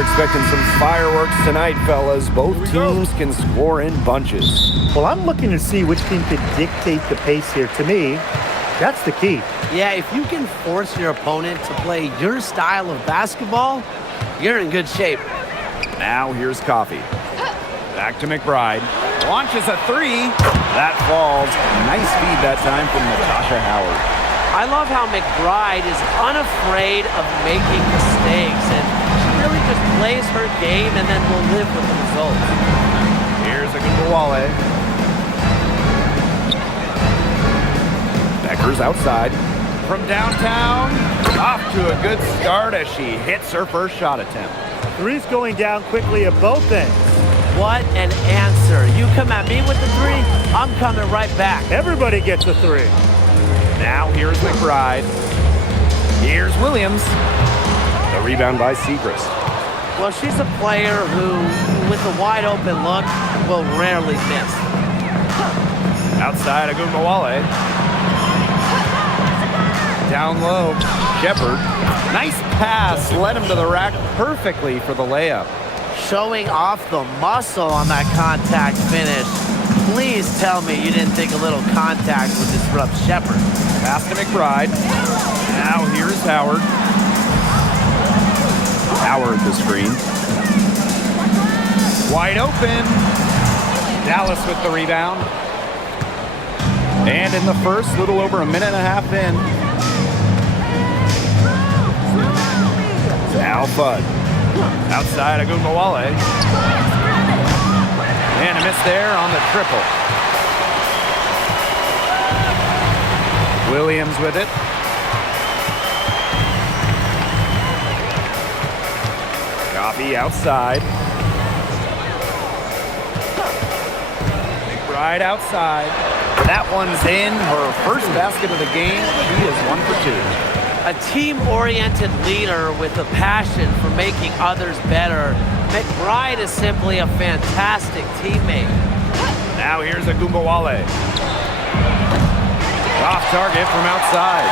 We're expecting some fireworks tonight, fellas. Both teams can score in bunches. Well, I'm looking to see which team can dictate the pace here. To me, that's the key. Yeah, if you can force your opponent to play your style of basketball, you're in good shape. Now here's Coffee. Back to McBride. Launches a three. That falls. Nice feed that time from Natasha Howard. I love how McBride is unafraid of making mistakes, and she really just plays her game and then will live with the results. Here's Agumbawale. Becker's outside. From downtown, off to a good start as she hits her first shot attempt. Three's going down quickly at both ends. What an answer. You come at me with the three, I'm coming right back. Everybody gets a three. Now here's McBride. Here's Williams. The rebound by Segrist. Well, she's a player who, with a wide open look, will rarely miss. Outside Agumbawale. Down low, Shepard. Nice pass, led him to the rack perfectly for the layup. Showing off the muscle on that contact finish. Please tell me you didn't think a little contact would disrupt Shepard. Pass to McBride. Now here's Howard. Howard the screen. Wide open. Dallas with the rebound. And in the first, little over a minute and a half in. Now Fudd. Outside Agumbawale. And a miss there on the triple. Williams with it. Coffee outside. McBride outside. That one's in. Her first basket of the game. She is 1 for 2. A team-oriented leader with a passion for making others better. McBride is simply a fantastic teammate. Now here's Agumbawale. Off target from outside.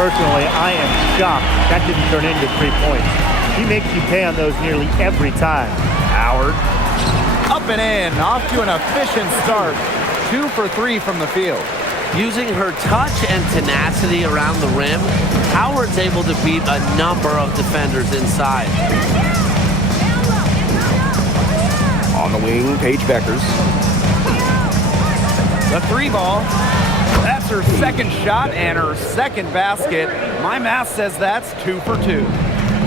Personally, I am shocked that didn't turn into 3 points. She makes you pay on those nearly every time. Howard. Up and in. Off to an efficient start. 2 for 3 from the field. Using her touch and tenacity around the rim, Howard's able to beat a number of defenders inside. On the wing, Paige Beckers. The three ball. That's her second shot and her second basket. My math says that's 2 for 2.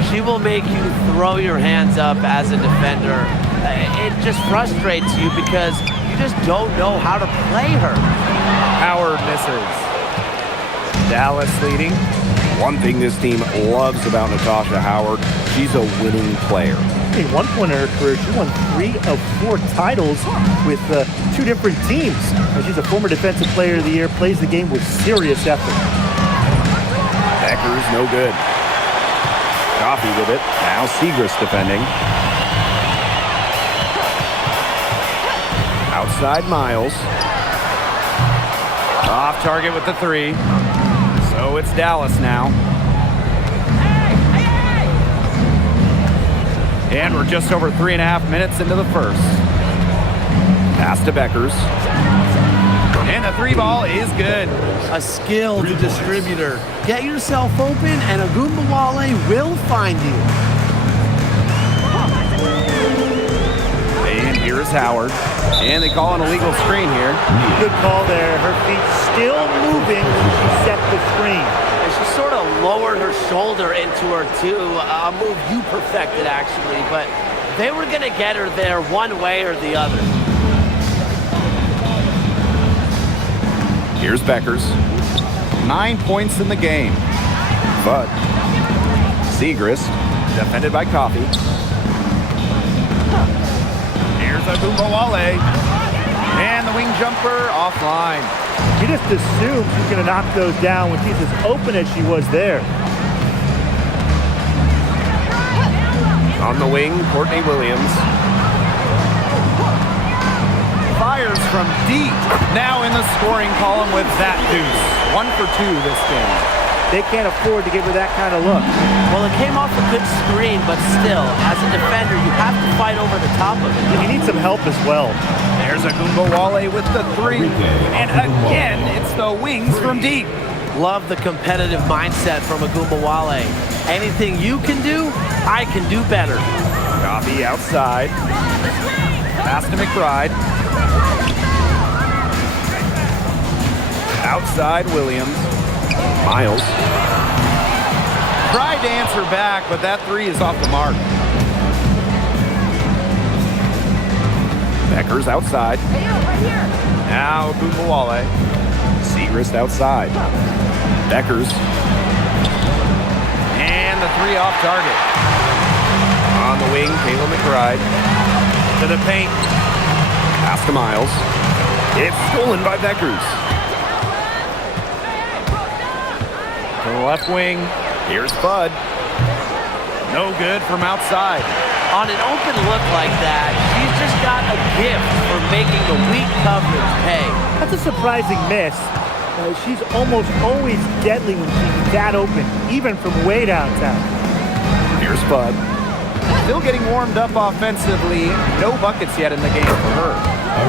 She will make you throw your hands up as a defender. It just frustrates you because you just don't know how to play her. Howard misses. Dallas leading. One thing this team loves about Natasha Howard, she's a winning player. At one point in her career, she won 3 of 4 titles with 2 different teams. And she's a former Defensive Player of the Year, plays the game with serious effort. Becker's no good. Coffee with it. Now Segrist defending. Outside Miles. Off target with the three. So it's Dallas now. And we're just over 3.5 minutes into the first. Pass to Beckers. And the three ball is good. A skilled distributor. Get yourself open and Agumbawale will find you. And here's Howard. And they call an illegal screen here. Good call there. Her feet still moving when she set the screen. And she sort of lowered her shoulder into her too. A move you perfected actually, but they were going to get her there one way or the other. Here's Beckers. 9 points in the game. But Segrist, defended by Coffee. Here's Agumbawale. And the wing jumper offline. You just assume she's going to knock those down when she's as open as she was there. On the wing, Courtney Williams. Fires from deep. Now in the scoring column with that deuce. 1 for 2 this game. They can't afford to give her that kind of look. Well, it came off a good screen, but still, as a defender, you have to fight over the top of it. And you need some help as well. There's Agumbawale with the three. And again, it's the wings from deep. Love the competitive mindset from Agumbawale. Anything you can do, I can do better. Coffee outside. Pass to McBride. Outside Williams. Miles. Tried to answer back, but that three is off the mark. Becker's outside. Now Agumbawale. Segrist outside. Becker's. And the three off target. On the wing, Kayla McBride. To the paint. Pass to Miles. It's stolen by Becker's. To the left wing. Here's Bud. No good from outside. On an open look like that, she's just got a gift for making the weak coverage pay. That's a surprising miss. She's almost always deadly when she's that open, even from way downtown. Here's Bud. Still getting warmed up offensively. No buckets yet in the game for her.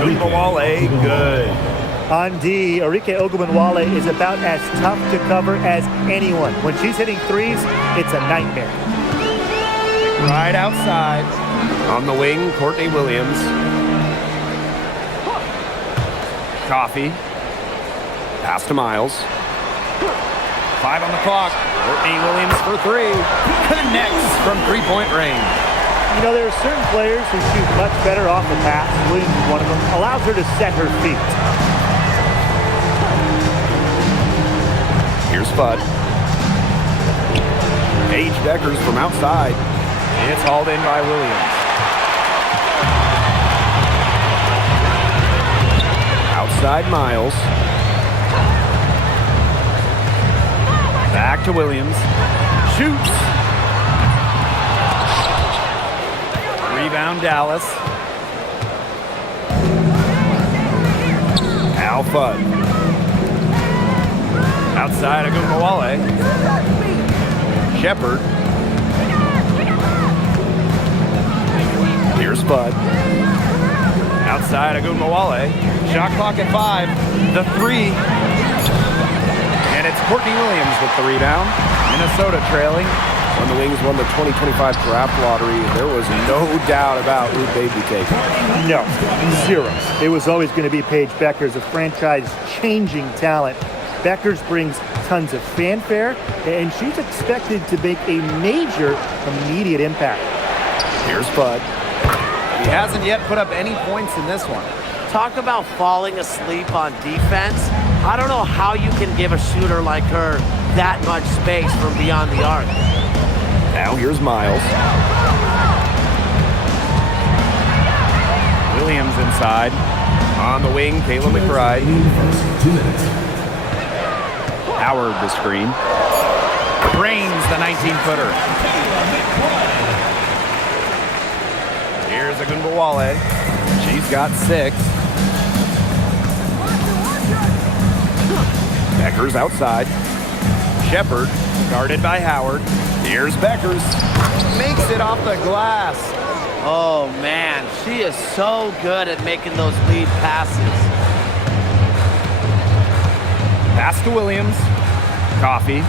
Agumbawale, good. On D, Arike Ogunbowale is about as tough to cover as anyone. When she's hitting threes, it's a nightmare. Right outside. On the wing, Courtney Williams. Coffee. Pass to Miles. 5 on the clock. Courtney Williams for three. Connects from three-point range. You know, there are certain players who shoot much better off the pass. Williams is one of them. Allows her to set her feet. Here's Bud. Paige Beckers from outside. It's hauled in by Williams. Outside Miles. Back to Williams. Shoots. Rebound Dallas. Al Fudd. Outside Agumbawale. Shepard. Here's Bud. Outside Agumbawale. Shot clock at 5. The three. And it's Courtney Williams with the rebound. Minnesota trailing. When the Wings won the 2025 draft lottery, there was no doubt about who they'd be taking. No, zero. It was always going to be Paige Beckers, a franchise-changing talent. Beckers brings tons of fanfare, and she's expected to make a major immediate impact. Here's Bud. He hasn't yet put up any points in this one. Talk about falling asleep on defense. I don't know how you can give a shooter like her that much space from beyond the arc. Now here's Miles. Williams inside. On the wing, Kayla McBride. 2 minutes. Howard the screen. Drains the 19-footer. Here's Agumbawale. She's got 6. Beckers outside. Shepard, guarded by Howard. Here's Beckers. Makes it off the glass. Oh, man. She is so good at making those lead passes. Pass to Williams. Coffee.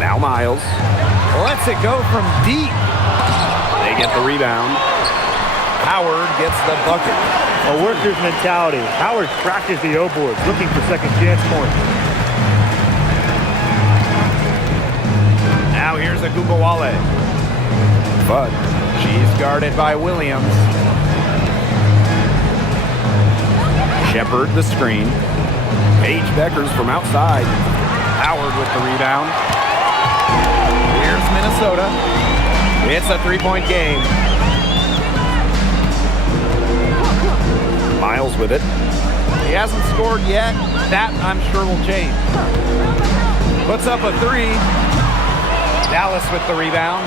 Now Miles. Lets it go from deep. They get the rebound. Howard gets the bucket. A worker's mentality. Howard crashes the O-board, looking for second chance points. Now here's Agumbawale. But she's guarded by Williams. Shepard the screen. Paige Beckers from outside. Howard with the rebound. Here's Minnesota. It's a three-point game. Miles with it. He hasn't scored yet. That, I'm sure, will change. Puts up a three. Dallas with the rebound.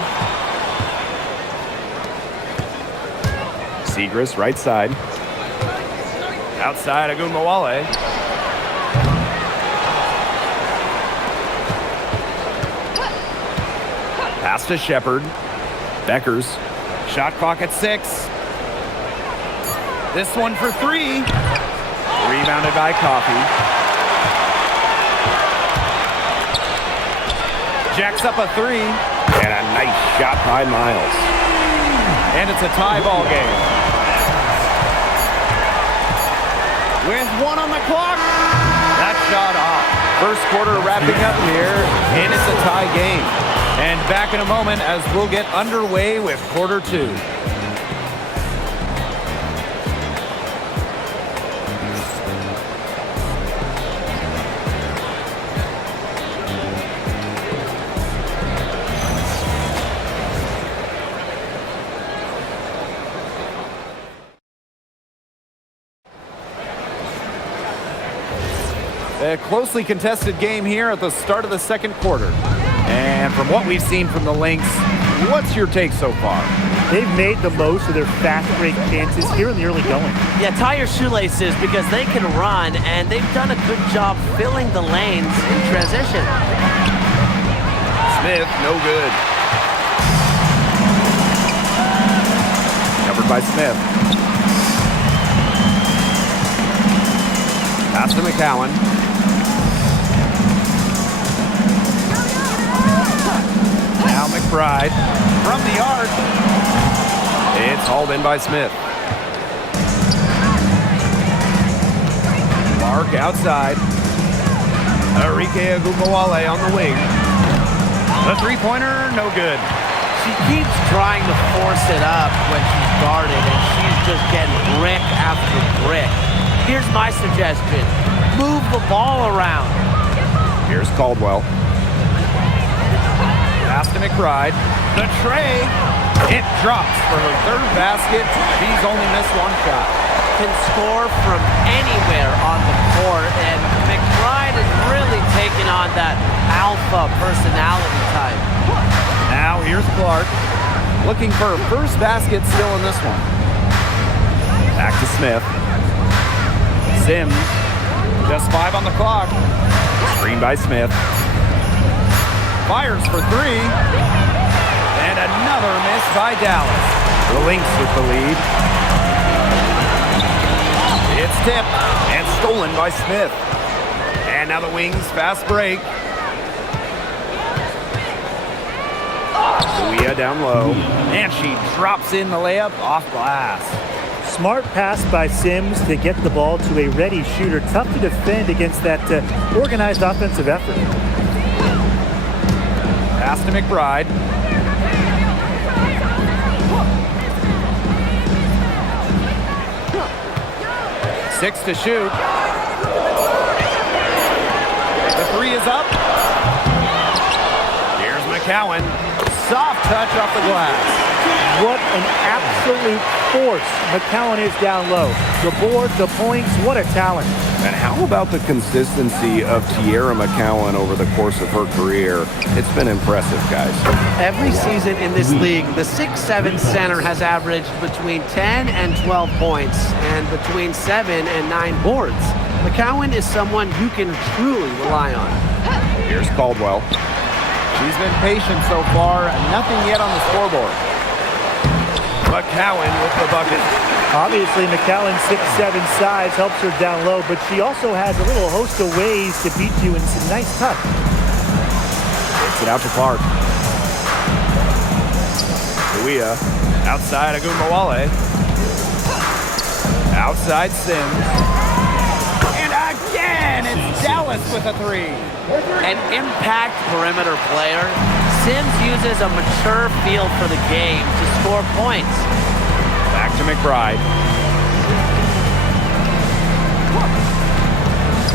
Segrist, right side. Outside Agumbawale. Pass to Shepard. Beckers. Shot clock at 6. This one for 3. Rebounded by Coffey. Jacks up a 3. And a nice shot by Miles. And it's a tie ball game. With 1 on the clock. That shot off. First quarter wrapping up here, and it's a tie game. And back in a moment as we'll get underway with quarter 2. A closely contested game here at the start of the second quarter. And from what we've seen from the Lynx, what's your take so far? They've made the most of their fast break chances here in the early going. Yeah, tie your shoelaces because they can run, and they've done a good job filling the lanes in transition. Smith, no good. Covered by Smith. Pass to McCowan. Now McBride from the arc. It's hauled in by Smith. Mark outside. Enrique Agumawale on the wing. The three-pointer, no good. She keeps trying to force it up when she's guarded, and she's just getting brick after brick. Here's my suggestion. Move the ball around. Here's Caldwell. Pass to McBride. The tray. It drops for her third basket. She's only missed 1 shot. Can score from anywhere on the court, and McBride is really taking on that alpha personality type. Now here's Clark. Looking for her first basket still in this one. Back to Smith. Sims. Just 5 on the clock. Screen by Smith. Fires for 3. And another miss by Dallas. The Lynx with the lead. It's tipped and stolen by Smith. And now the Wings fast break. Luia down low. And she drops in the layup off glass. Smart pass by Sims to get the ball to a ready shooter. Tough to defend against that organized offensive effort. Pass to McBride. Six to shoot. The 3 is up. Here's McCowan. Soft touch off the glass. What an absolute force McCowan is down low. The board, the points, what a talent. And how about the consistency of Tierra McCowan over the course of her career? It's been impressive, guys. Every season in this league, the 6'7" center has averaged between 10 and 12 points and between 7 and 9 boards. McCowan is someone you can truly rely on. Here's Caldwell. She's been patient so far, nothing yet on the scoreboard. McCowan with the bucket. Obviously, McCowan's 6'7" size helps her down low, but she also has a little host of ways to beat you in some nice touch. Takes it out to Clark. Luia outside Agumawale. Outside Sims. And again, it's Dallas with a 3. An impact perimeter player. Sims uses a mature feel for the game to score points. Back to McBride.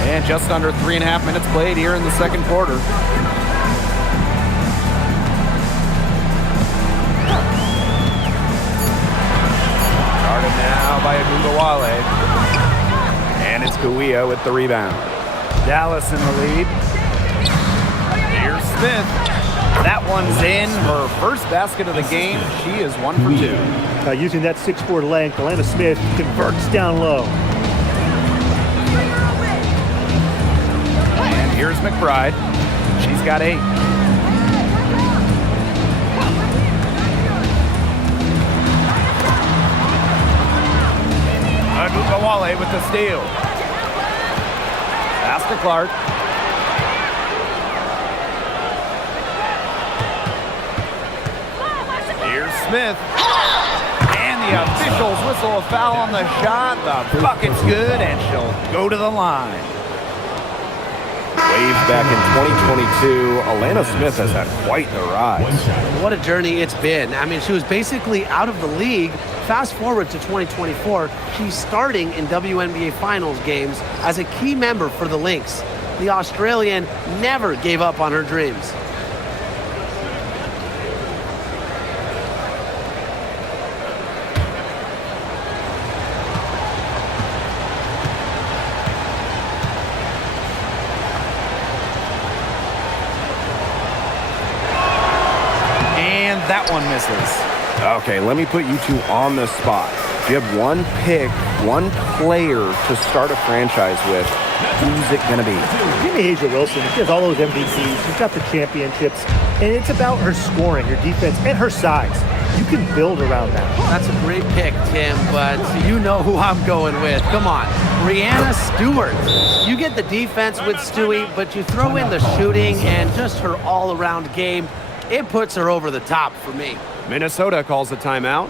And just under 3.5 minutes played here in the second quarter. Guarded now by Agumawale. And it's Luia with the rebound. Dallas in the lead. Here's Smith. That one's in. Her first basket of the game. She is 1 for 2. Using that 6'4" length, Alana Smith converts down low. And here's McBride. She's got 8. steal. Pass to Clark. Here's Smith. And the officials whistle a foul on the shot. The bucket's good, and she'll go to the line. Waves back in 2022. Alana Smith has had quite the rise. What a journey it's been. I mean, she was basically out of the league. Fast forward to 2024, she's starting in WNBA Finals games as a key member for the Lynx. The Australian never gave up on her dreams. That one misses. Okay, let me put you two on the spot. If you have one pick, one player to start a franchise with, who's it going to be? Give me Asia Wilson. She has all those MVPs. She's got the championships. And it's about her scoring, her defense, and her size. You can build around that. That's a great pick, Tim, but you know who I'm going with. Come on, Brianna Stewart. You get the defense with Stewie, but you throw in the shooting and just her all-around game. It puts her over the top for me. Minnesota calls a timeout.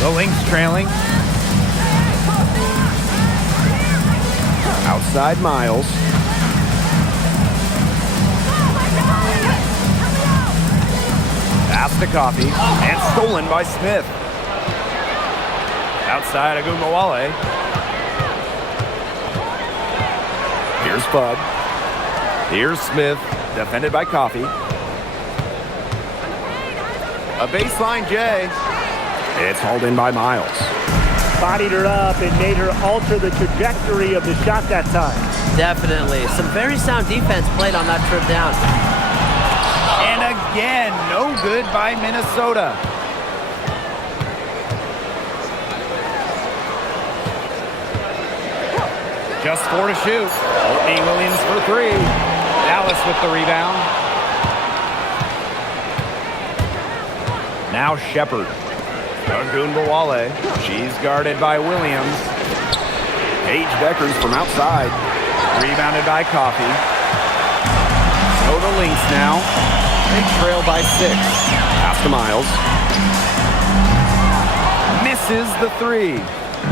The Lynx trailing. Outside Miles. Pass to Coffee. And stolen by Smith. Outside Agumawale. Here's Bud. Here's Smith. Defended by Coffee. A baseline J. It's hauled in by Miles. Bodied her up and made her alter the trajectory of the shot that time. Definitely. Some very sound defense played on that trip down. And again, no good by Minnesota. Just 4 to shoot. Courtney Williams for 3. Dallas with the rebound. Now Shepard. Agunbawale. She's guarded by Williams. Paige Deckers from outside. Rebounded by Coffee. So the Lynx now. They trail by 6. Pass to Miles. Misses the 3.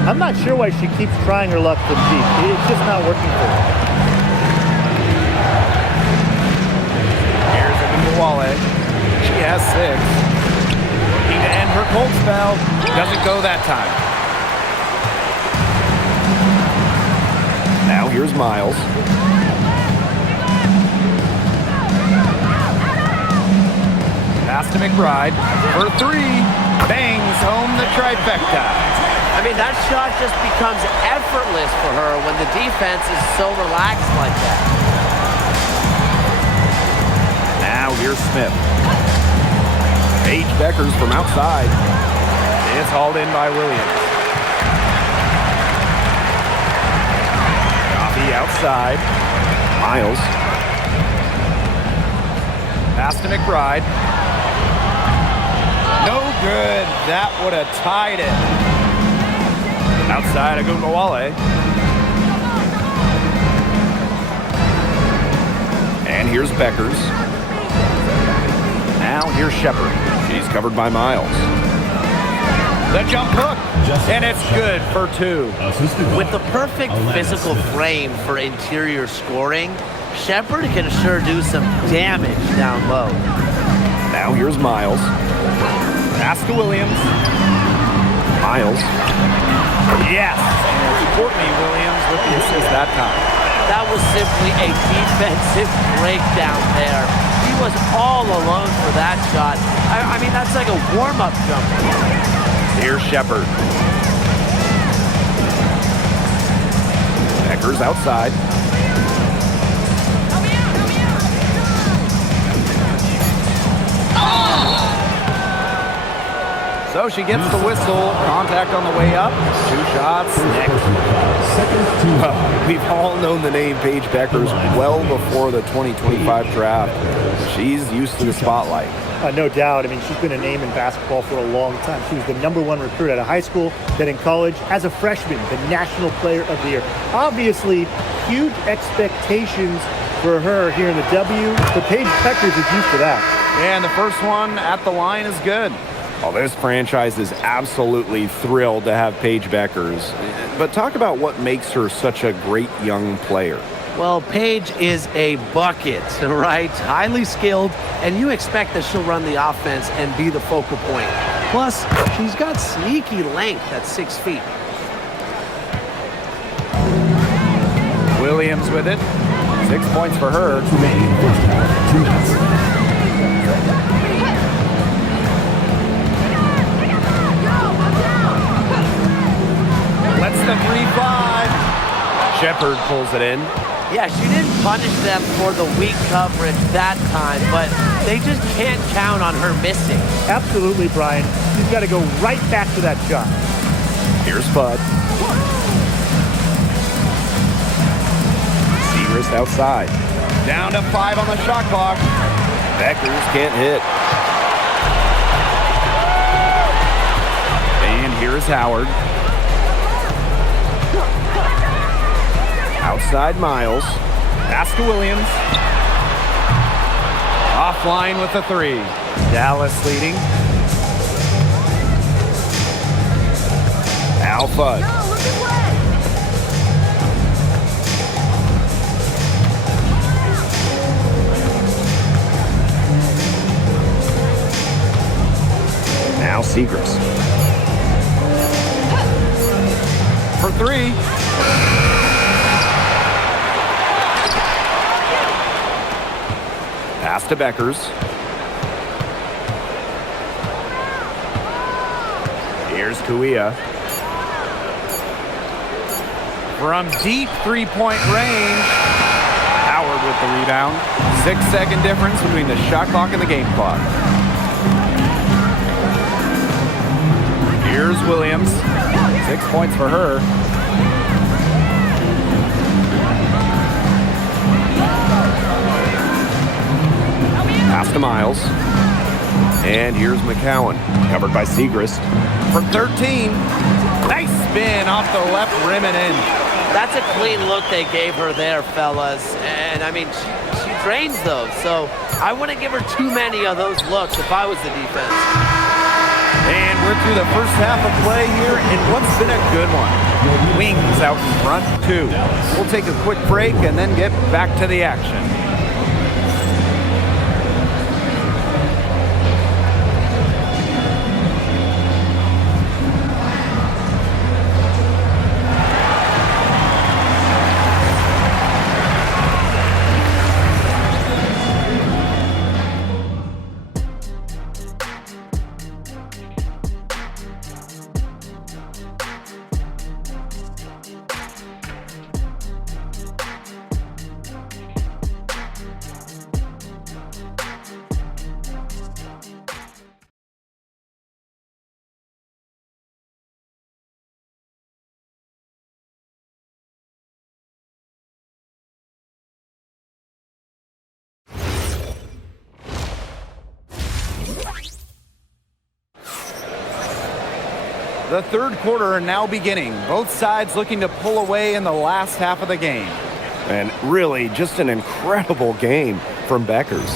I'm not sure why she keeps trying her luck from deep. It's just not working for her. Here's Agunbawale. She has 6. Looking to end her cold spell. Doesn't go that time. Now here's Miles. Pass to McBride for 3. Bangs home the trifecta. I mean, that shot just becomes effortless for her when the defense is so relaxed like that. Now here's Smith. Paige Deckers from outside. It's hauled in by Williams. Coffee outside. Miles. Pass to McBride. No good. That would have tied it. Outside Agunbawale. And here's Beckers. Now here's Shepard. She's covered by Miles. The jump hook. And it's good for 2. With the perfect physical frame for interior scoring, Shepard can sure do some damage down low. Now here's Miles. Pass to Williams. Miles. Yes. And it's Courtney Williams with the assist that time. That was simply a defensive breakdown there. He was all alone for that shot. I mean, that's like a warm-up jumper. Here's Shepard. Beckers outside. So she gets the whistle. Contact on the way up. 2 shots. Next. We've all known the name Paige Beckers well before the 2025 draft. She's used to the spotlight. No doubt. I mean, she's been a name in basketball for a long time. She was the #1 recruit out of high school, then in college. As a freshman, the National Player of the Year. Obviously, huge expectations for her here in the W. But Paige Beckers is used to that. And the first one at the line is good. Well, this franchise is absolutely thrilled to have Paige Beckers. But talk about what makes her such a great young player. Well, Paige is a bucket, right? Highly skilled, and you expect that she'll run the offense and be the focal point. Plus, she's got sneaky length at 6 feet. Williams with it. 6 points for her. Lets the 3-5. Shepard pulls it in. Yeah, she didn't punish them for the weak coverage that time, but they just can't count on her missing. Absolutely, Brian. She's got to go right back to that shot. Here's Bud. Segrist outside. Down to 5 on the shot clock. Beckers can't hit. And here's Howard. Outside Miles. Pass to Williams. Offline with the 3. Dallas leading. Al Fudd. Now Segrist. For 3. Pass to Beckers. Here's Kuia. From deep 3-point range. Howard with the rebound. 6-second difference between the shot clock and the game clock. Here's Williams. 6 points for her. Pass to Miles. And here's McCowan. Covered by Segrist. From 13. Nice spin off the left rim and in. That's a clean look they gave her there, fellas. And, I mean, she drains those. So I wouldn't give her too many of those looks if I was the defense. And we're through the first half of play here in what's been a good one. Wings out in front, 2. We'll take a quick break and then get back to the action. The third quarter now beginning. Both sides looking to pull away in the last half of the game. And really, just an incredible game from Beckers.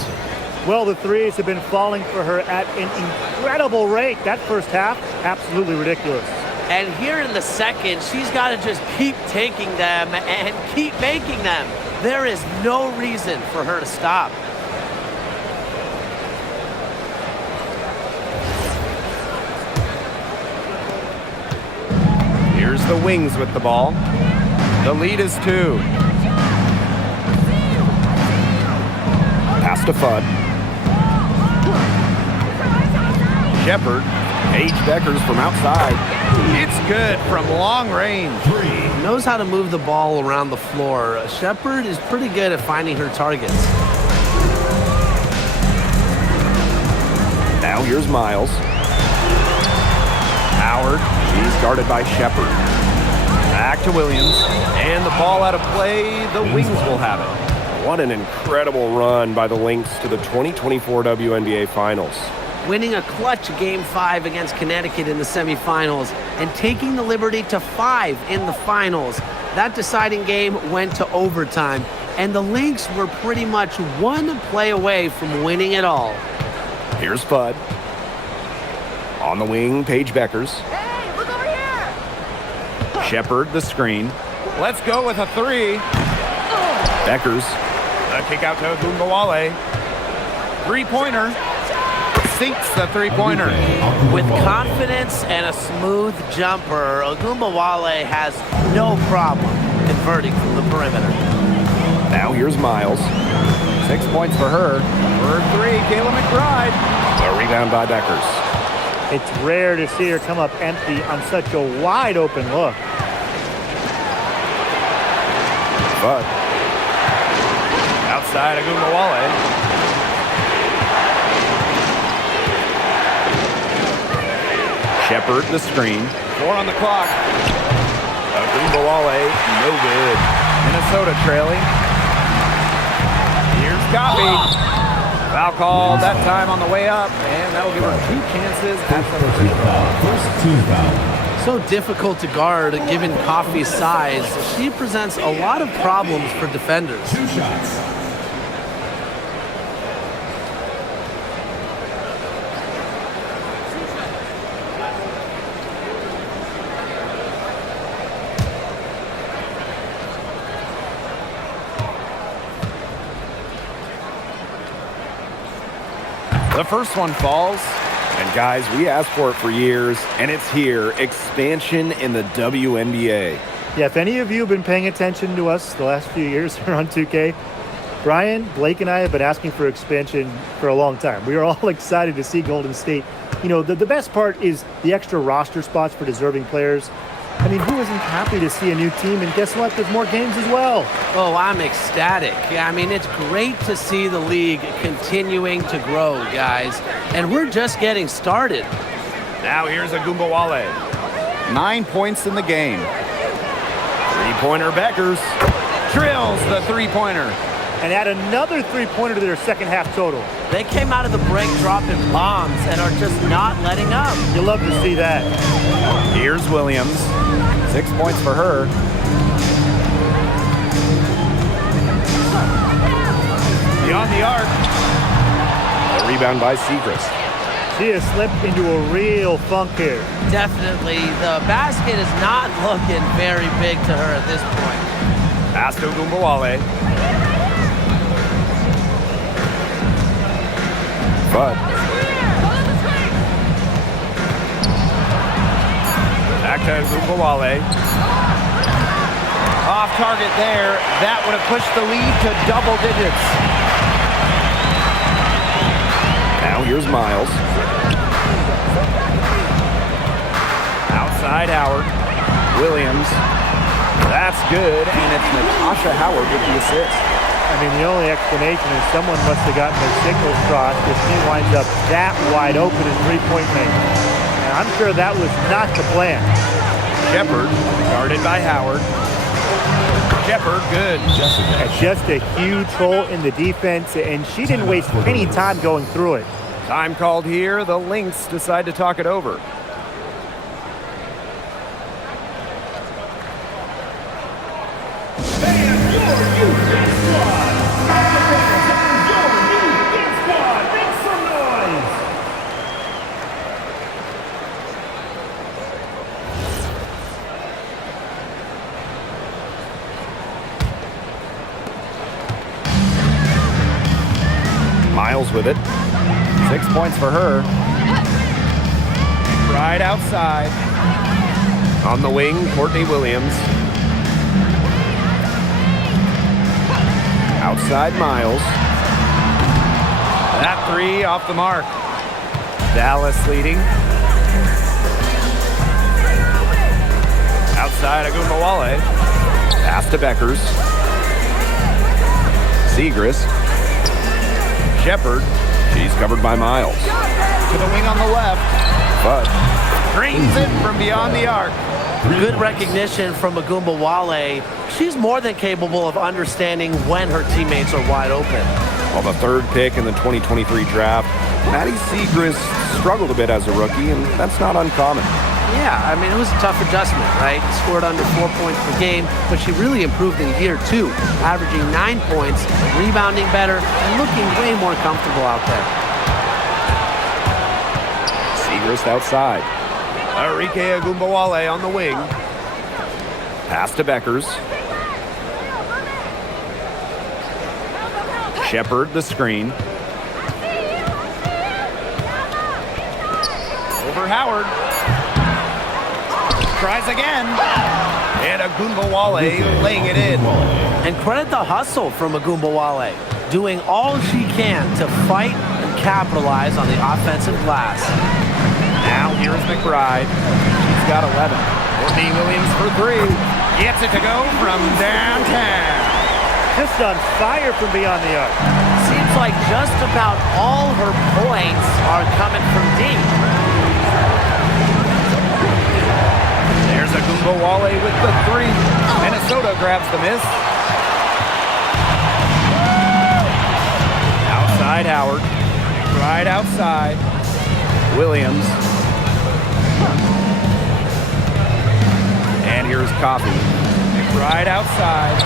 Well, the threes have been falling for her at an incredible rate. That first half, absolutely ridiculous. And here in the second, she's got to just keep taking them and keep making them. There is no reason for her to stop. Here's the Wings with the ball. The lead is 2. Pass to Fudd. Shepard. Paige Beckers from outside. It's good from long range. Knows how to move the ball around the floor. Shepard is pretty good at finding her targets. Now here's Miles. Howard, she's guarded by Shepard. Back to Williams, and the ball out of play. The Wings will have it. What an incredible run by the Lynx to the 2024 WNBA Finals. Winning a clutch Game 5 against Connecticut in the semifinals and taking the liberty to 5 in the finals. That deciding game went to overtime, and the Lynx were pretty much one play away from winning it all. Here's Fudd. On the wing, Paige Beckers. Hey, look over here! Shepard, the screen. Let's go with a three. Beckers. The kick out to Agumbawale. Three-pointer. Sinks the three-pointer. With confidence and a smooth jumper, Agumbawale has no problem converting from the perimeter. Now here's Miles. 6 points for her. For three, Kayla McBride. A rebound by Beckers. It's rare to see her come up empty on such a wide open look. But outside Agumbawale. Shepard, the screen. 4 on the clock. Agumbawale, no good. Minnesota trailing. Here's Coffey. Foul called that time on the way up, and that will give her 2 chances at the So difficult to guard given Coffey's size. She presents a lot of problems for defenders. 2 shots. The first one falls. And guys, we asked for it for years, and it's here. Expansion in the WNBA. Yeah, if any of you have been paying attention to us the last few years here on 2K, Brian, Blake, and I have been asking for expansion for a long time. We are all excited to see Golden State. You know, the best part is the extra roster spots for deserving players. I mean, who isn't happy to see a new team? And guess what? There's more games as well. Oh, I'm ecstatic. I mean, it's great to see the league continuing to grow, guys. And we're just getting started. Now here's Agumbawale. 9 points in the game. Three-pointer Beckers. Drills the three-pointer. And add another three-pointer to their second half total. They came out of the break dropping bombs and are just not letting up. You love to see that. Here's Williams. 6 points for her. Beyond the arc. A rebound by Segrist. She has slipped into a real funk here. Definitely. The basket is not looking very big to her at this point. Pass to Agumbawale. But back to Agumbawale. Off target there. That would have pushed the lead to double digits. Now here's Miles. Outside Howard. Williams. That's good, and it's Natasha Howard with the assist. I mean, the only explanation is someone must have gotten their signals crossed if he winds up that wide open in three-point range. And I'm sure that was not the plan. Shepard, guarded by Howard. Shepard, good. Just a huge hole in the defense, and she didn't waste any time going through it. Time called here. The Lynx decide to talk it over. Miles with it. 6 points for her. Right outside. On the wing, Courtney Williams. Outside Miles. That three off the mark. Dallas leading. Outside Agumbawale. Pass to Beckers. Segrist. Shepard. She's covered by Miles. To the wing on the left. But Drains it from beyond the arc. Good recognition from Agumbawale. She's more than capable of understanding when her teammates are wide open. Well, the third pick in the 2023 draft, Maddie Siegrist struggled a bit as a rookie, and that's not uncommon. Yeah, I mean, it was a tough adjustment, right? Scored under 4 points per game, but she really improved in year 2, averaging 9 points, rebounding better, and looking way more comfortable out there. Siegrist outside. Arike Agumbawale on the wing. Pass to Beckers. Shepard the screen. Over Howard. Tries again. And Agumbawale laying it in. And credit the hustle from Agumbawale, doing all she can to fight and capitalize on the offensive glass. Now here's McBride. She's got 11. Courtney Williams for 3. Gets it to go from downtown. Just on fire from beyond the arc. Seems like just about all her points are coming from deep. There's Agumbawale with the 3. Minnesota grabs the miss. Outside Howard. Right outside. Williams. And here's Coffey. Right outside.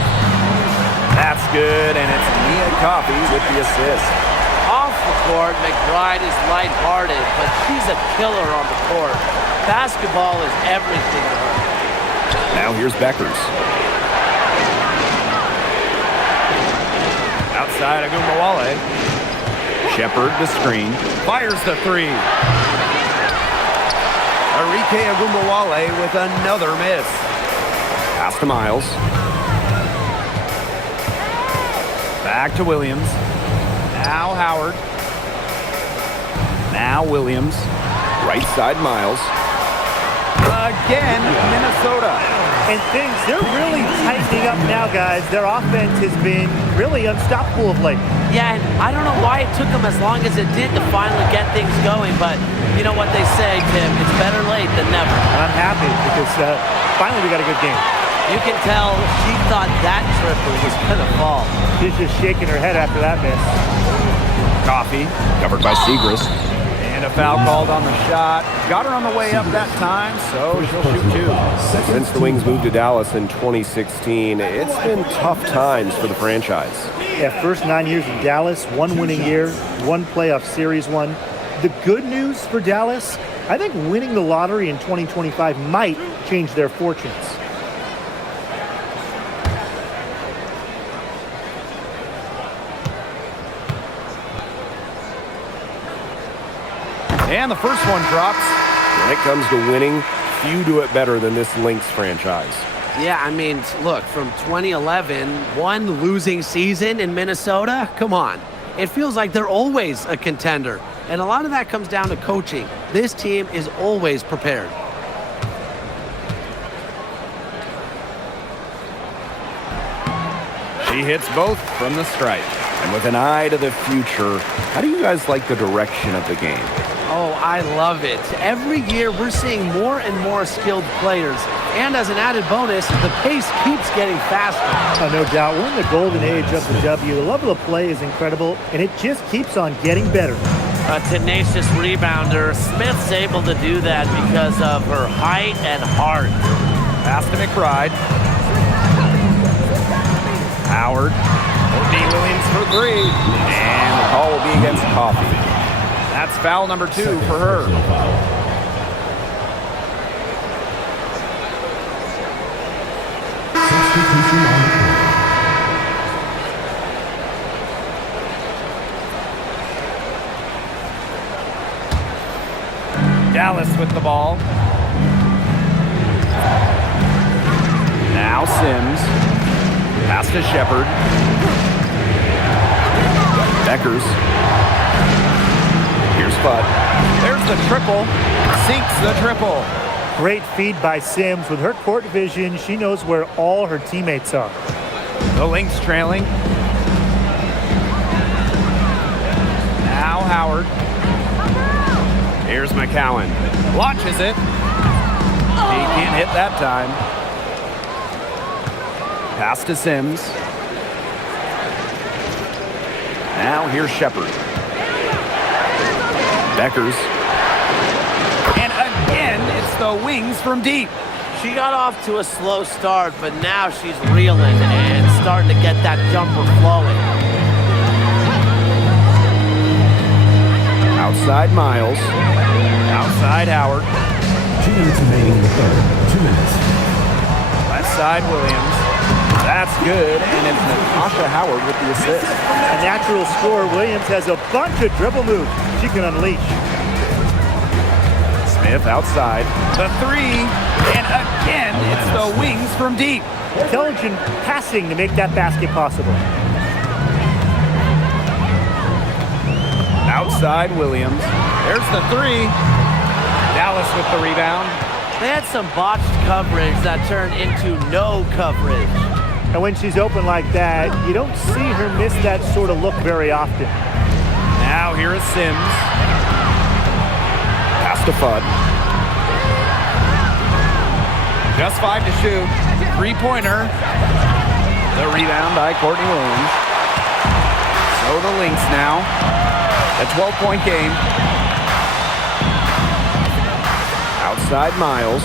That's good, and it's Nia Coffey with the assist. Off the court, McBride is lighthearted, but she's a killer on the court. Basketball is everything to her. Now here's Beckers. Outside Agumbawale. Shepard the screen. Fires the 3. Arike Agumbawale with another miss. Pass to Miles. Back to Williams. Now Howard. Now Williams. Right side Miles. Again, Minnesota. And things, they're really tightening up now, guys. Their offense has been really unstoppable of late. Yeah, and I don't know why it took them as long as it did to finally get things going, but you know what they say, Tim, it's better late than never. And I'm happy because finally we got a good game. You can tell she thought that triple was going to fall. She's just shaking her head after that miss. Coffey, covered by Siegrist. And a foul called on the shot. Got her on the way up that time, so she'll shoot 2. Since the Wings moved to Dallas in 2016, it's been tough times for the franchise. Yeah, first 9 years in Dallas, 1 winning year, 1 playoff series won. The good news for Dallas, I think winning the lottery in 2025 might change their fortunes. And the first one drops. When it comes to winning, few do it better than this Lynx franchise. Yeah, I mean, look, from 2011, 1 losing season in Minnesota, come on. It feels like they're always a contender. And a lot of that comes down to coaching. This team is always prepared. She hits both from the stripe. And with an eye to the future, how do you guys like the direction of the game? Oh, I love it. Every year we're seeing more and more skilled players. And as an added bonus, the pace keeps getting faster. Oh, no doubt. We're in the golden age of the W. The level of play is incredible, and it just keeps on getting better. A tenacious rebounder. Smith's able to do that because of her height and heart. Pass to McBride. Howard. Courtney Williams for 3. And the call will be against Coffey. That's foul number 2 for her. Dallas with the ball. Now Sims. Pass to Shepard. Beckers. Here's Fudd. There's the triple. Sinks the triple. Great feed by Sims. With her court vision, she knows where all her teammates are. The Lynx trailing. Now Howard. Here's McCowan. Launches it. He can't hit that time. Pass to Sims. Now here's Shepard. Beckers. And again, it's the wings from deep. She got off to a slow start, but now she's reeling and starting to get that jumper flowing. Outside Miles. Outside Howard. 2 minutes remaining in the third. 2 minutes. Left side Williams. That's good, and it's Natasha Howard with the assist. A natural scorer, Williams has a bunch of dribble moves she can unleash. Smith outside. The three, and again, it's the wings from deep. Intelligent passing to make that basket possible. Outside Williams. There's the three. Dallas with the rebound. They had some botched coverage that turned into no coverage. And when she's open like that, you don't see her miss that sort of look very often. Now here is Sims. Pass to Fudd. Just 5 to shoot. Three-pointer. The rebound by Courtney Williams. So the Lynx now. A 12-point game. Outside Miles.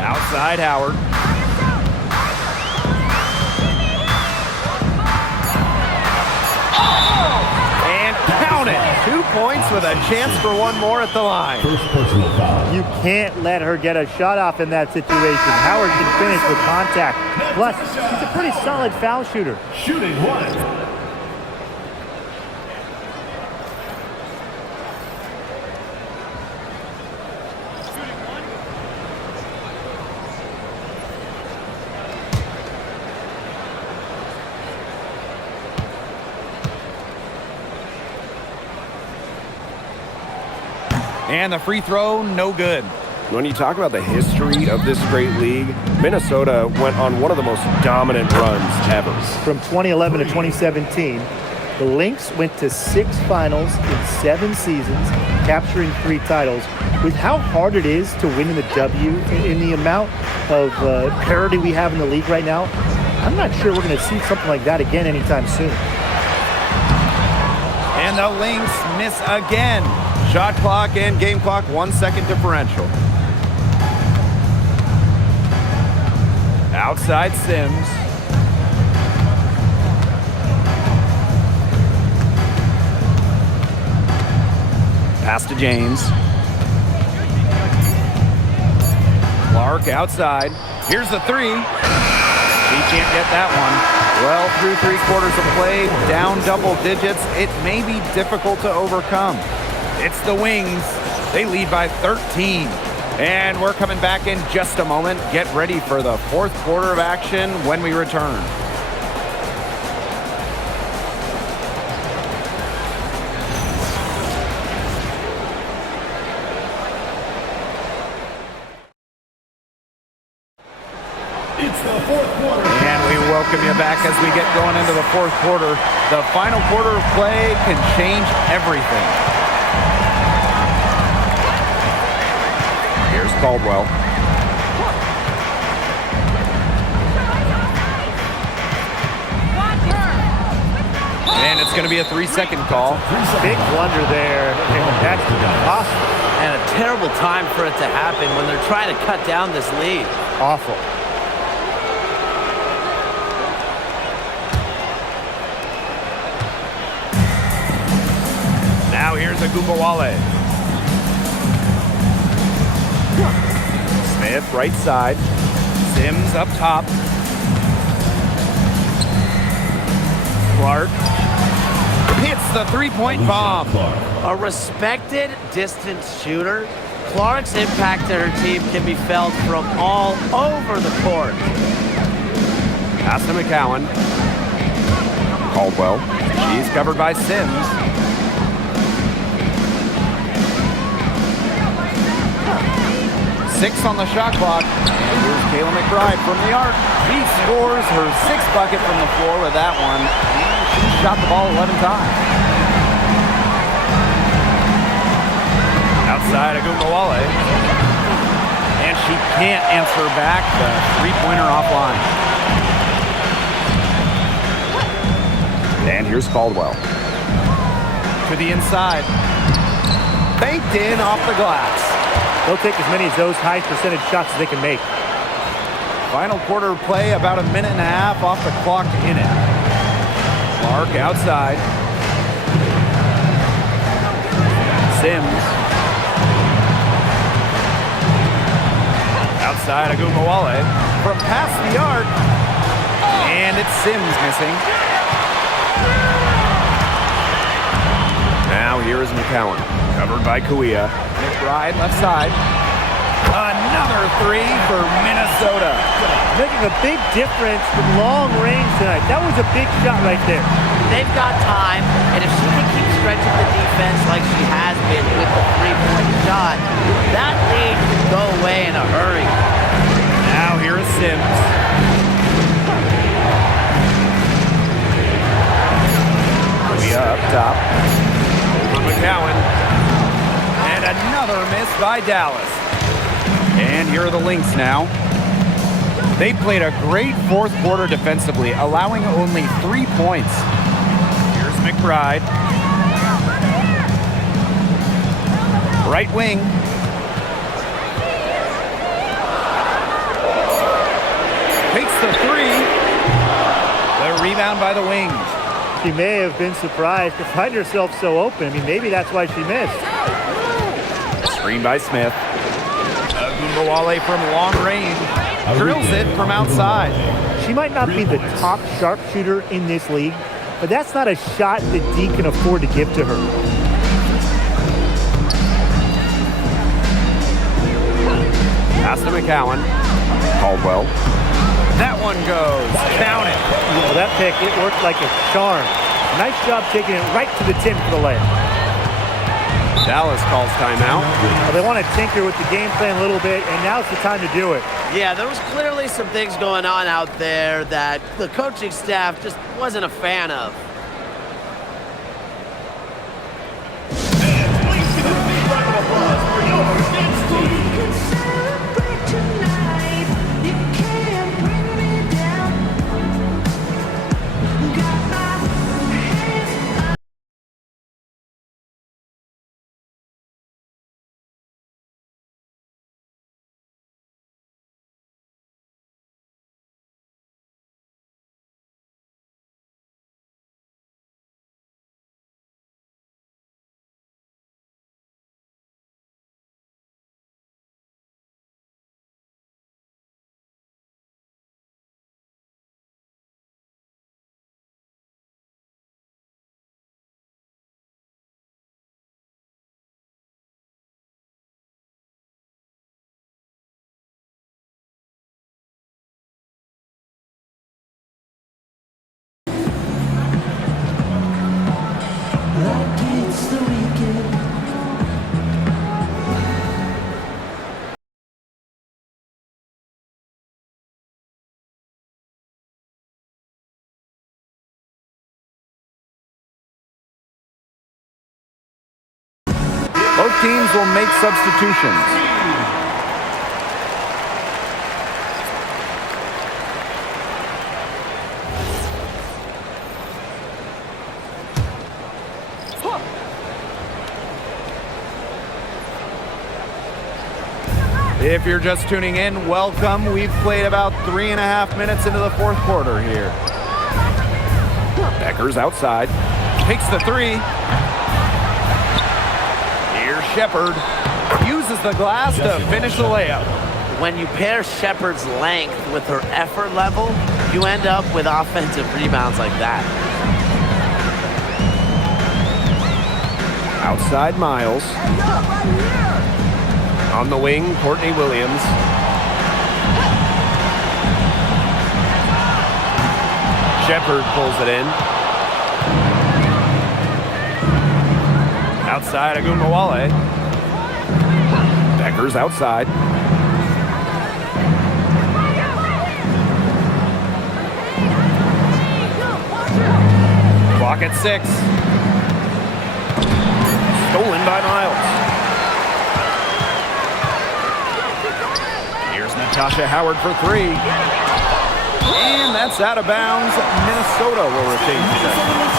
Outside Howard. And count it. 2 points with a chance for one more at the line. First personal foul. You can't let her get a shot off in that situation. Howard can finish with contact. Plus, she's a pretty solid foul shooter. Shooting 1. And the free throw, no good. When you talk about the history of this great league, Minnesota went on one of the most dominant runs ever. From 2011 to 2017, the Lynx went to 6 finals in 7 seasons, capturing 3 titles. With how hard it is to win in the W, in the amount of parity we have in the league right now, I'm not sure we're going to see something like that again anytime soon. And the Lynx miss again. Shot clock and game clock, 1 second differential. Outside Sims. Pass to James. Clark outside. Here's the three. He can't get that one. Well, through 3 quarters of play, down double digits, it may be difficult to overcome. It's the Wings. They lead by 13. And we're coming back in just a moment. Get ready for the 4th quarter of action when we return. It's the 4th quarter. And we welcome you back as we get going into the 4th quarter. The final quarter of play can change everything. Here's Caldwell. And it's going to be a 3-second call. Big blunder there. That's impossible. And a terrible time for it to happen when they're trying to cut down this lead. Awful. Now here's Agumbawale. Smith right side. Sims up top. Clark hits the 3-point bomb. A respected distance shooter, Clark's impact to her team can be felt from all over the court. Pass to McCowan. Caldwell. She's covered by Sims. Six on the shot clock. And here's Kayla McBride from the arc. She scores her 6th bucket from the floor with that one. She shot the ball 11 times. Outside Agumbawale. And she can't answer back the three-pointer offline. And here's Caldwell. To the inside. Banked in off the glass. They'll take as many of those high percentage shots as they can make. Final quarter of play, about a minute and a half off the clock in it. Clark outside. Sims. Outside Agumbawale. From past the arc. And it's Sims missing. Now here is McCowan. Covered by Kuia. McBride left side. Another three for Minnesota. Making a big difference from long range tonight. That was a big shot right there. They've got time, and if she can keep stretching the defense like she has been with the three-point shot, that lead can go away in a hurry. Now here is Sims. Kuia up top. Over McCowan. And another miss by Dallas. And here are the Lynx now. They played a great fourth quarter defensively, allowing only 3 points. Here's McBride. Right wing. Takes the three. The rebound by the Wings. She may have been surprised to find herself so open. I mean, maybe that's why she missed. Screen by Smith. Agumbawale from long range. Drills it from outside. She might not be the top sharpshooter in this league, but that's not a shot that D can afford to give to her. Pass to McCowan. Caldwell. That one goes. Count it. Well, that pick, it worked like a charm. Nice job taking it right to the tin for the layup. Dallas calls timeout. Well, they want to tinker with the game plan a little bit, and now's the time to do it. Yeah, there was clearly some things going on out there that the coaching staff just wasn't a fan of. Both teams will make substitutions. If you're just tuning in, welcome. We've played about 3.5 minutes into the fourth quarter here. Becker's outside. Takes the three. Here's Shepard. Uses the glass to finish the layup. When you pair Shepard's length with her effort level, you end up with offensive rebounds like that. Outside Miles. On the wing, Courtney Williams. Shepard pulls it in. Outside Agumbawale. Becker's outside. Clock at 6. Stolen by Miles. Natasha Howard for three. And that's out of bounds. Minnesota will retain possession.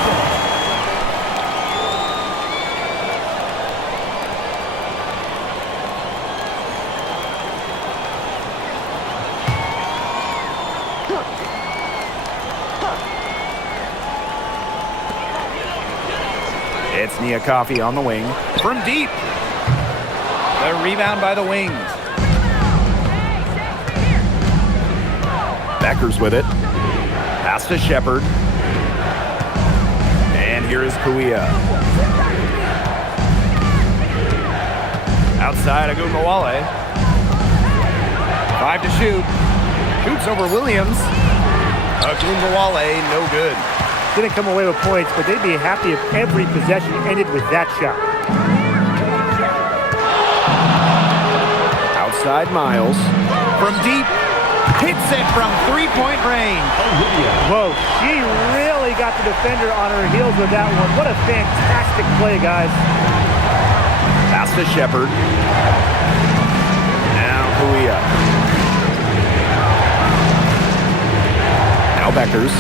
It's Nia Coffey on the wing. From deep. The rebound by the Wings. Becker's with it. Pass to Shepard. And here is Kuia. Outside Agumbawale. 5 to shoot. Shoots over Williams. Agumbawale, no good. Didn't come away with points, but they'd be happy if every possession ended with that shot. Outside Miles. From deep. Hits it from three-point range. Whoa, she really got the defender on her heels with that one. What a fantastic play, guys. Pass to Shepard. Now Kuia. Now Beckers.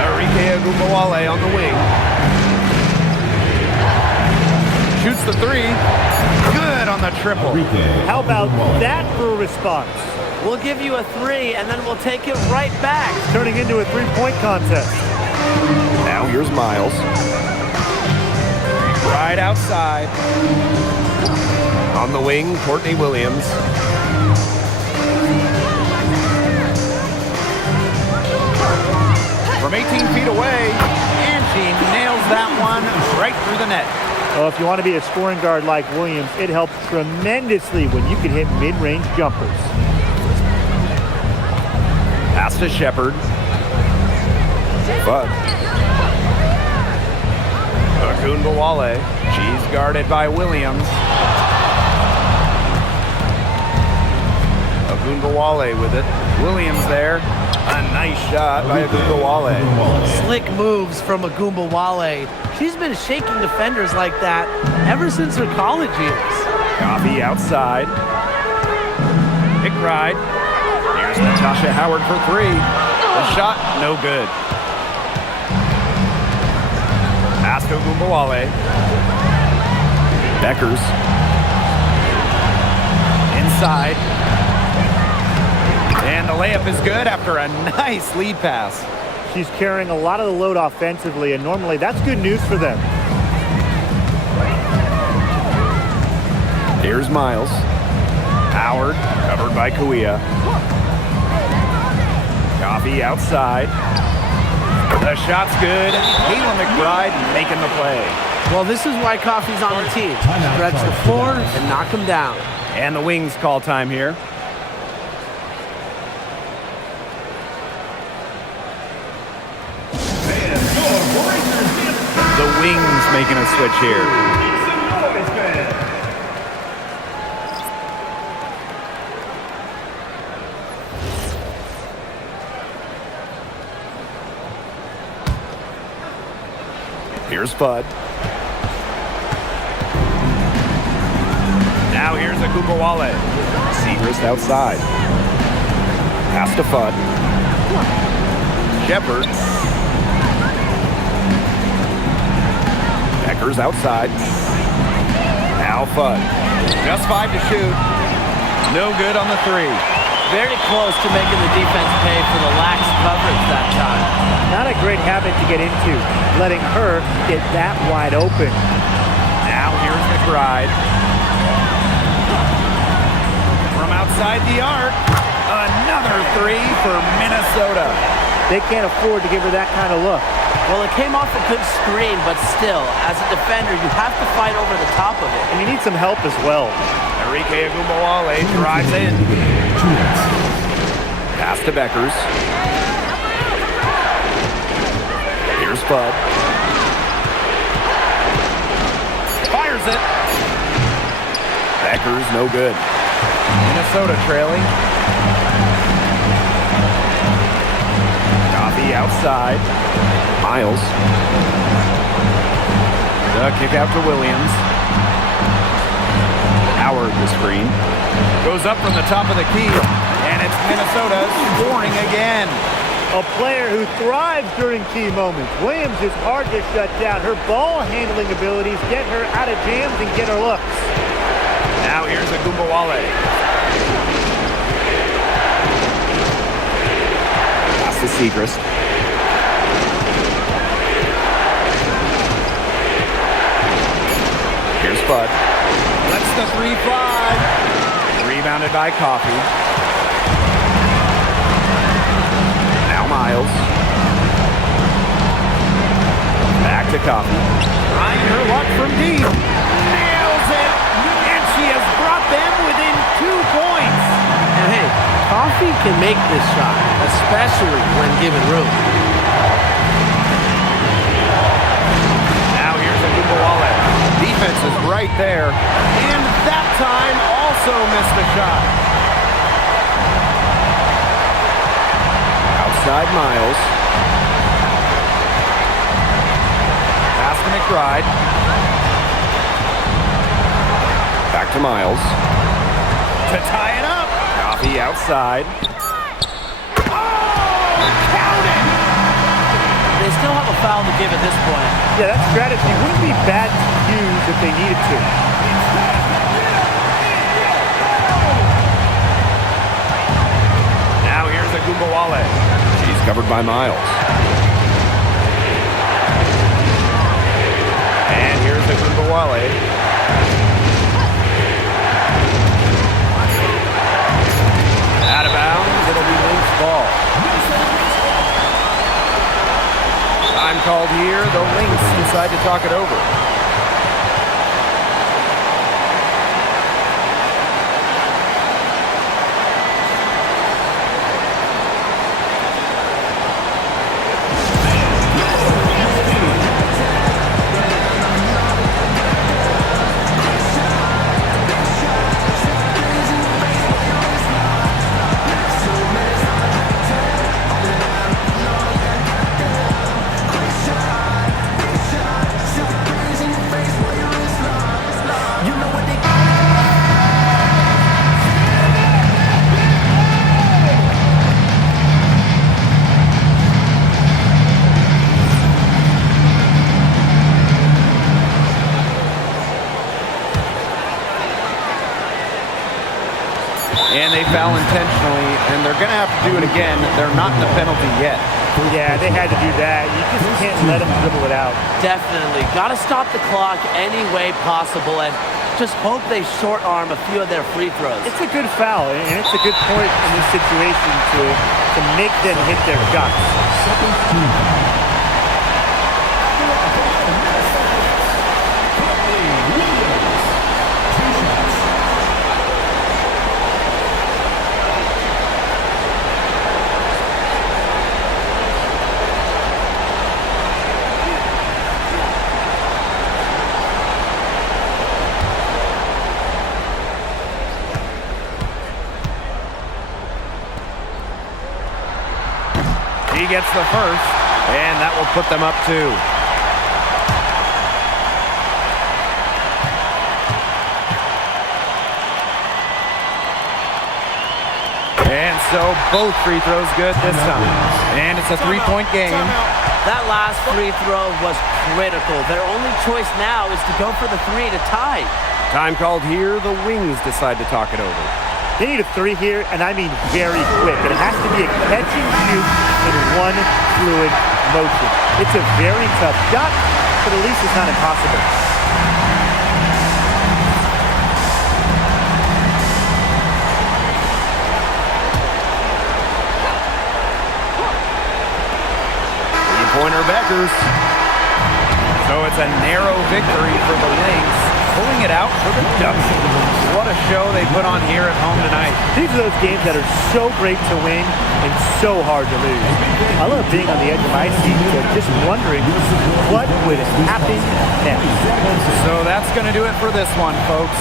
Enrique Agumbawale on the wing. Shoots the three. Good on the triple. How about that for a response? We'll give you a three, and then we'll take it right back. Turning into a three-point contest. Now here's Miles. Right outside. On the wing, Courtney Williams. From 18 feet away, and she nails that one right through the net. Well, if you want to be a scoring guard like Williams, it helps tremendously when you can hit mid-range jumpers. Pass to Shepard. But Agumbawale. She's guarded by Williams. Agumbawale with it. Williams there. A nice shot by Agumbawale. Slick moves from Agumbawale. She's been shaking defenders like that ever since her college years. Coffey outside. McBride. Here's Natasha Howard for three. The shot, no good. Pass to Agumbawale. Beckers. Inside. And the layup is good after a nice lead pass. She's carrying a lot of the load offensively, and normally that's good news for them. Here's Miles. Howard, covered by Kuia. Coffey outside. The shot's good. Caitlin McBride making the play. Well, this is why Coffey's on the team. Stretch the floor and knock him down. And the Wings call time here. The Wings making a switch here. Here's Fudd. Now here's Agumbawale. Segrist outside. Pass to Fudd. Shepard. Becker's outside. Now Fudd. Just 5 to shoot. No good on the three. Very close to making the defense pay for the lax coverage that time. Not a great habit to get into, letting her get that wide open. Now here's McBride. From outside the arc, another three for Minnesota. They can't afford to give her that kind of look. Well, it came off a good screen, but still, as a defender, you have to fight over the top of it. And you need some help as well. Enrique Agumbawale drives in. Pass to Beckers. Here's Fudd. Fires it. Beckers, no good. Minnesota trailing. Coffey outside. Miles. The kick out to Williams. Howard the screen. Goes up from the top of the key, and it's Minnesota scoring again. A player who thrives during key moments. Williams is hard to shut down. Her ball handling abilities get her out of jams and get her looks. Now here's Agumbawale. Pass to Segrist. Here's Bud. Lets the 3 fly. Rebounded by Coffey. Now Miles. Back to Coffey. Trying her luck from deep. Nails it. And she has brought them within 2 points. And hey, Coffey can make this shot, especially when given room. Now here's Agumbawale. Defense is right there. And that time also missed the shot. Outside Miles. Pass to McBride. Back to Miles. To tie it up. Coffey outside. Oh! Count it! They still have a foul to give at this point. Yeah, that strategy wouldn't be bad to use if they needed to. Now here's Agumbawale. She's covered by Miles. And here's Agumbawale. Out of bounds, it'll be Lynx ball. Time called here, the Lynx decide to talk it over. And they foul intentionally, and they're going to have to do it again. They're not in the penalty yet. Yeah, they had to do that. You just can't let them dribble it out. Definitely. Got to stop the clock any way possible and just hope they short arm a few of their free throws. It's a good foul, and it's a good point in this situation to make them hit their shots. He gets the first, and that will put them up 2. And so both free throws good this time. And it's a 3-point game. That last free throw was critical. Their only choice now is to go for the 3 to tie. Time called here. The Wings decide to talk it over. They need a 3 here, and I mean very quick. And it has to be a catch and shoot in one fluid motion. It's a very tough shot, but at least it's not impossible. Three-pointer Beckers. So it's a narrow victory for the Lynx, pulling it out for the Ducks. What a show they put on here at home tonight. These are those games that are so great to win and so hard to lose. I love being on the edge of my seat, just wondering what would happen next. So that's going to do it for this one, folks.